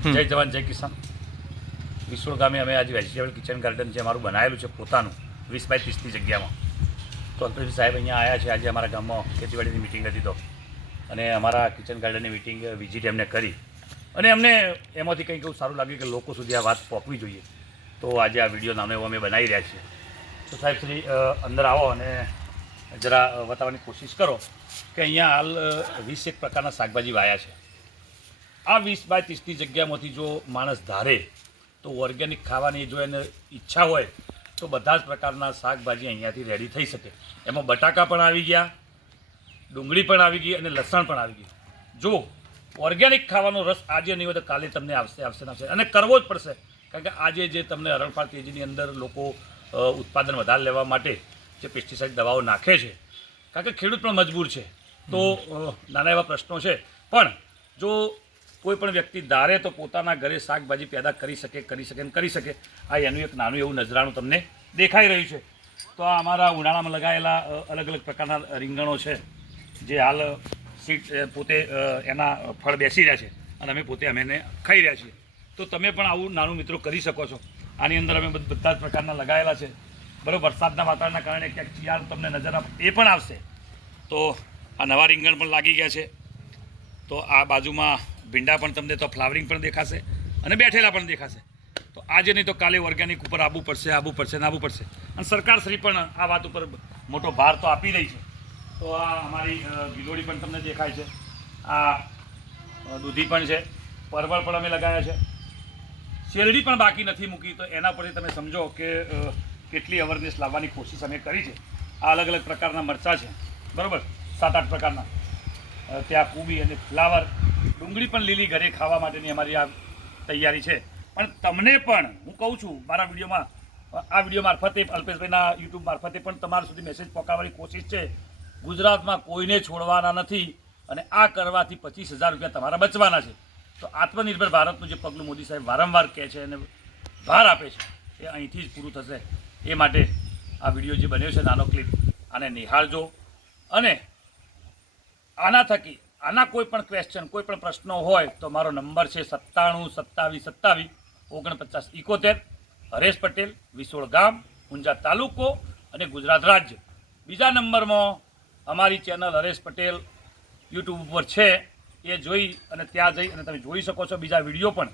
જય જવાન જય કિસાન. વિસોળ ગામે અમે આજે વેજીટેબલ કિચન ગાર્ડન જે અમારું બનાવેલું છે પોતાનું 20 બાય 30ની જગ્યામાં, તો અલ્પેશભાઈ સાહેબ અહીંયા આવ્યા છે. આજે અમારા ગામમાં ખેતીવાડીની મિટિંગ હતી તો, અને અમારા કિચન ગાર્ડનની મિટિંગ વિઝિટ એમને કરી અને અમને એમાંથી કંઈક એવું સારું લાગ્યું કે લોકો સુધી આ વાત પહોંચવી જોઈએ. તો આજે આ વિડીયો નાનો એવો અમે બનાવી રહ્યા છીએ. તો સાહેબ શ્રી અંદર આવો અને જરા બતાવવાની કોશિશ કરો કે અહીંયા હાલ 21 પ્રકારના શાકભાજી વાયા છે. આ 20 બાય 30ની જગ્યામાંથી જો માણસ ધારે તો ઓર્ગેનિક ખાવાની જો એને ઈચ્છા હોય તો બધા જ પ્રકારના શાકભાજી અહીંયાથી રેડી થઈ શકે. એમાં બટાકા પણ આવી ગયા, ડુંગળી પણ આવી ગઈ અને લસણ પણ આવી ગયું. જો ઓર્ગેનિક ખાવાનો રસ આજે નહીં હોય તો કાલે તમને આવશે અને કરવો જ પડશે. કારણ કે આજે જે તમને હરણફાળ તેજીની અંદર લોકો ઉત્પાદન વધારે લેવા માટે જે પેસ્ટિસાઇડ દવાઓ નાખે છે, કારણ કે ખેડૂત પણ મજબૂર છે. તો નાના એવા પ્રશ્નો છે, પણ જો કોઈ પણ વ્યક્તિ ધારે તો પોતાના ઘરે શાકભાજી પેદા કરી શકે. આ એનું એક નાનું એવું નજરાણું તમને દેખાઈ રહ્યું છે. તો આ અમારા ઉનાળામાં લગાવેલા અલગ અલગ પ્રકારના રીંગણો છે, જે હાલ સીટ પોતે એના ફળ બેસી રહ્યા છે અને અમે પોતે એને ખાઈ રહ્યા છીએ. તો તમે પણ આવું નાનું મિત્રો કરી શકો છો. આની અંદર અમે બધા જ પ્રકારના લગાવેલા છે. બરાબર, વરસાદના વાતાવરણના કારણે ક્યાંક શિયાળ તમને નજર એ પણ આવશે. તો આ નવા રીંગણ પણ લાગી ગયા છે. તો આ બાજુમાં ભીંડા પણ તમને તો ફ્લાવરિંગ પણ દેખાશે અને બેઠેલા પણ દેખાશે. તો આજે નહીં તો કાલે ઓર્ગેનિક ઉપર આવવું પડશે. અને સરકારશ્રી પણ આ વાત ઉપર મોટો ભાર તો આપી રહી છે. તો આ અમારી ગિલોડી પણ તમને દેખાય છે, આ દૂધી પણ છે, પરવળ પણ અમે લગાવ્યા છે, શેરડી પણ બાકી નથી મૂકી. તો એના પરથી તમે સમજો કે કેટલી અવેરનેસ લાવવાની કોશિશ અમે કરી છે. આ અલગ અલગ પ્રકારના મરચાં છે, બરાબર, 7-8 પ્રકારના. ત્યાં કુબી અને ફ્લાવર, ડુંગળી પણ લીલી ઘરે ખાવા માટેની અમારી આ તૈયારી છે. પણ તમને પણ હું કહું છું, મારા વિડીયોમાં આ વિડીયો મારફતે અલ્પેશભાઈના યુટ્યુબ મારફતે પણ તમારા સુધી મેસેજ પહોંચાડવાની કોશિશ છે. ગુજરાતમાં કોઈને છોડવાના નથી અને આ કરવાથી 25,000 રૂપિયા તમારા બચવાના છે. તો આત્મનિર્ભર ભારતનું જે પગલું મોદી સાહેબ વારંવાર કહે છે અને ભાર આપે છે, એ અહીંથી જ પૂરું થશે. એ માટે આ વિડીયો જે બન્યો છે નાનો ક્લિપ, આને નિહાળજો. અને આના થકી આના કોઈ પણ ક્વેશ્ચન, કોઈ પણ પ્રશ્નો હોય તો મારો નંબર છે 9727274971. હરેશ પટેલ, વિસોળ ગામ, ઊંઝા તાલુકો અને ગુજરાત રાજ્ય. બીજા નંબરમાં અમારી ચેનલ હરેશ પટેલ યુટ્યુબ ઉપર છે, એ જોઈ અને ત્યાં જઈ અને તમે જોઈ શકો છો. બીજા વિડીયો પણ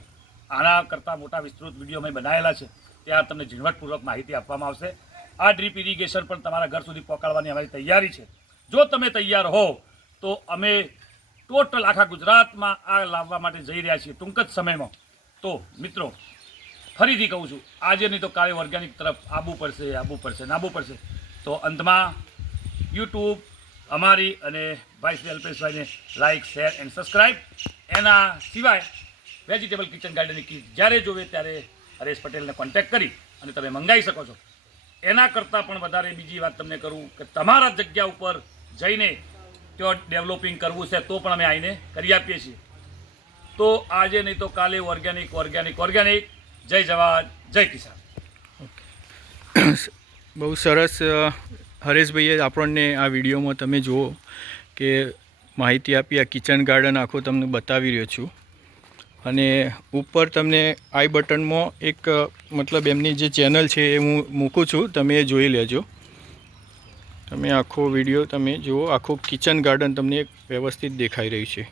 આના કરતાં મોટા વિસ્તૃત વિડીયો અમે બનાવેલા છે, ત્યાં તમને ઝીણવટપૂર્વક માહિતી આપવામાં આવશે. આ ડ્રીપ ઇરિગેશન પણ તમારા ઘર સુધી પહોંચાડવાની અમારી તૈયારી છે. જો તમે તૈયાર હો તો અમે ટોટલ આખા ગુજરાતમાં આ લાવવા માટે જઈ રહ્યા છીએ ટૂંક જ સમયમાં. તો મિત્રો ફરીથી કહું છું, આજે નહીં તો કાલે ઓર્ગેનિક તરફ આવવું પડશે. તો અંતમાં યુટ્યુબ અમારી અને ભાઈ શ્રી અલ્પેશભાઈને લાઇક, શેર એન્ડ સબસ્ક્રાઈબ. એના સિવાય વેજીટેબલ કિચન ગાર્ડનની કીટ જ્યારે જોવે ત્યારે હરેશ પટેલને કોન્ટેક્ટ કરી અને તમે મંગાવી શકો છો. એના કરતાં પણ વધારે બીજી વાત તમને કરું કે તમારા જગ્યા ઉપર જઈને ત્યાં ડેવલપિંગ કરવું છે તો પણ અમે આવીને કરી આપીએ છીએ. તો આજે નહીં તો કાલે ઓર્ગેનિક. જય જવાન જય કિસાન. બહુ સરસ હરેશભાઈએ આપણને આ વિડીયોમાં તમે જુઓ કે માહિતી આપી. આ કિચન ગાર્ડન આખો તમને બતાવી રહ્યો છું. અને ઉપર તમને આઈ બટનમાં એક મતલબ એમની જે ચેનલ છે એ હું મૂકું છું, તમે એ જોઈ લેજો. તમે આખો વિડીયો તમે જુઓ, આખું કિચન ગાર્ડન તમને એક વ્યવસ્થિત દેખાઈ રહ્યું છે.